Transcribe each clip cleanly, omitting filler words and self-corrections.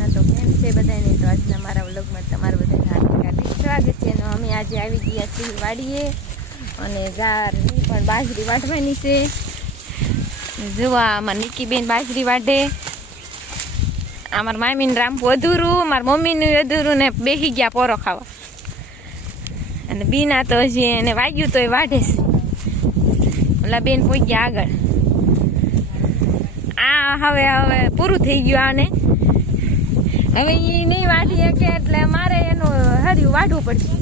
હા તો કેમ છે બધાને? તો આજના મારા વ્લોગમાં તમારું બધાને હાર્દિક સ્વાગત છે. અને અમે આજે આવી ગયા છીએ વાડીએ અને ઝારની પણ બાજરી વાટવાની છે. જોવા અમાર નિકીબેન બાજરી વાટે, અમારા મામીને રામપું અધૂરું, મારા મમ્મીનું અધૂરું ને બેસી ગયા પોરો ખાવા. અને બીના તો હજી એને વાગ્યું તો એ વાઢે છે. ઓલા બેન પહોંચી ગયા આગળ. આ હવે પૂરું થઈ ગયું. આને હવે એ નહીં વાઢી શકે એટલે મારે એનું હર્યું વાઢવું પડશે.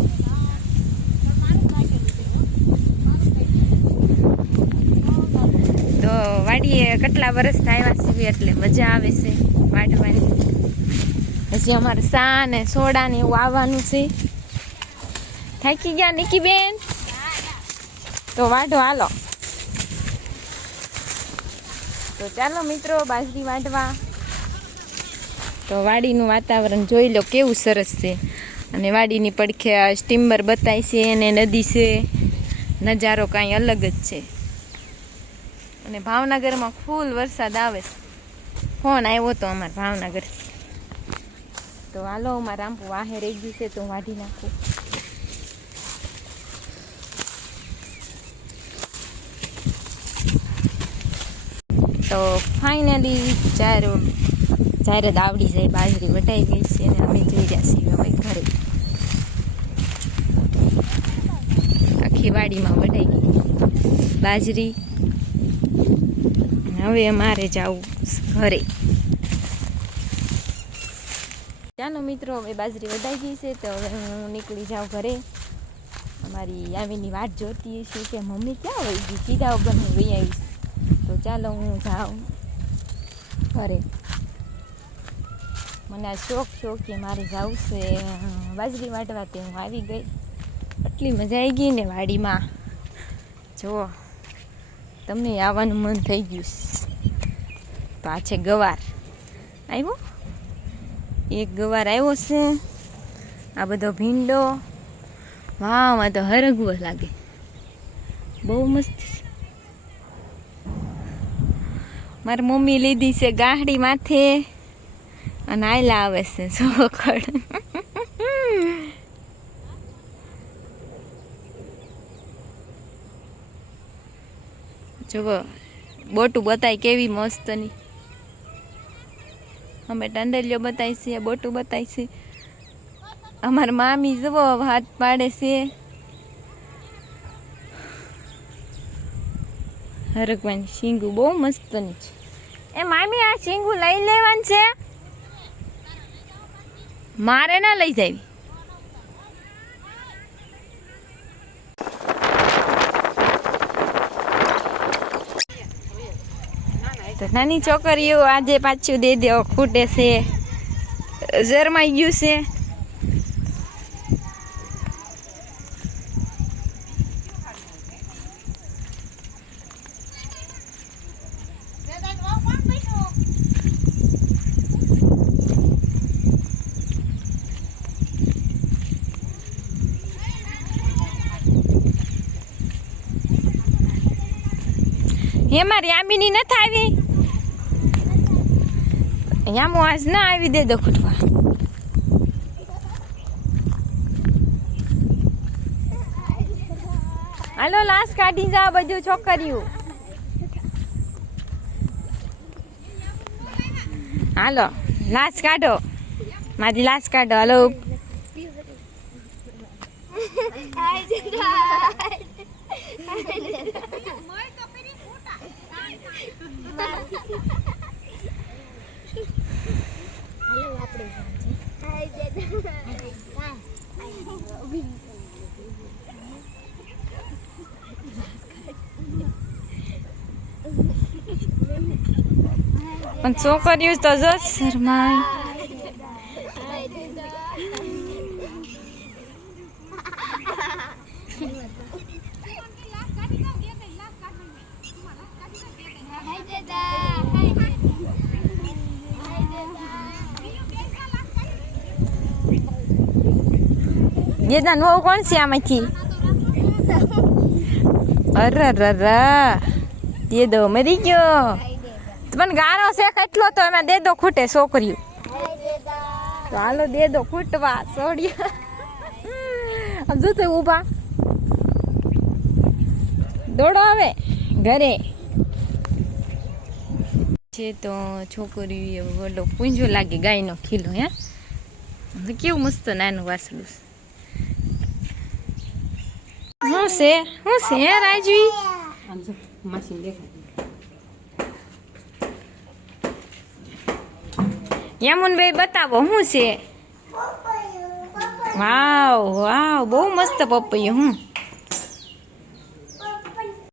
તો વાડીએ કેટલા વર્ષથી આવ્યા છીએ એટલે મજા આવે છે વાઢવાની. હજી અમારે સા ને સોડા ને એવું આવવાનું છે. થાકી ગયા નિકીબેન? તો વાઢો હાલો. તો ચાલો મિત્રો બાજરી વાઢવા. તો વાડીનું વાતાવરણ જોઈ લો કેવું સરસ છે. અને વાડીની પડખે સ્ટીમર બતાય છે અને નદી છે. નજારો કાંઈ અલગ જ છે. અને ભાવનગરમાં ફૂલ વરસાદ આવે છે. ફોન આવ્યો તો અમારે ભાવનગર. તો હાલો અમારે રામપું વાહે રહી ગયું છે તો વાઢી નાખું. તો ફાઇનલી જ્યારે આવડી જાય બાજરી વટાઈ ગઈ છે અને અમે જઈ રહ્યા છીએ હવે ઘરે. આખી વાડીમાં વટાઈ ગઈ બાજરી. હવે અમારે જવું ઘરે. ચાલો મિત્રો હવે બાજરી વટાઈ ગઈ છે તો હવે હું નીકળી જાઉં ઘરે. અમારી આવીની વાટ જોતી છે કે મમ્મી ક્યાં વહી ગઈ, સીધા વગર હું વહી આવીશ. તો ચાલો હું જાઉં ઘરે. મને આ શોખ કે મારે જવું છે બાજરી વાટવા. તે હું આવી ગઈ. એટલી મજા આવી ગઈ ને વાડીમાં. જુઓ તમને આવવાનું મન થઈ ગયું. તો આ છે ગવાર આવ્યો, એક ગવાર આવ્યો છે. આ બધો ભીંડો વાહમાં તો હરગવો લાગે, બહુ મસ્ત છે. મારી મમ્મી લીધી છે ગાહડી માથે અને આયલા આવે છે ચોખડ. જુઓ બોટું બતાય કેવી મસ્તની. અમે ટંડલિયો બતાય છે, બોટું બતાય છે. અમારા મામી જુઓ હાથ પાડે છે. હરગવાની શીંગું બહુ મસ્તની છે. એ મામી આ શીંગું લઈ લેવાનું છે? મારે ના લઈ જાવી. તો નાની છોકરીઓ આજે પાછું દે દો ખૂટે છે, ઝરમાઈ ગયું છે. હે મારી આમીની નથી આવી? યામો આજ ના આવી દે દો ખૂટવા. હાલો લાશ કાઢી જા બધું છોકરીઓ. હાલો લાશ કાઢો, મારી લાશ કાઢો. હાલો પણ છોકરીઓ તો જો શરમાય. બેદા નો કોણ છે આમાંથી? અરે દે દો, મરી ગયો. પણ ગારો છે કેટલો તો એમાં દે દો ખૂટે છોકરીઓ. તો હાલો દે દો ખૂટવા સોડિયા. આમ જોતો ઊભા દોડો આવે ઘરે છે. તો છોકરી ઓલો પૂંજો લાગે ગાયનો ખીલો. હે કેવું મસ્ત નાનું વાસડું. શું છે રાજવી? યમુનભાઈ બતાવો શું છે? વાવ વાવ બહુ મસ્ત પપૈયું.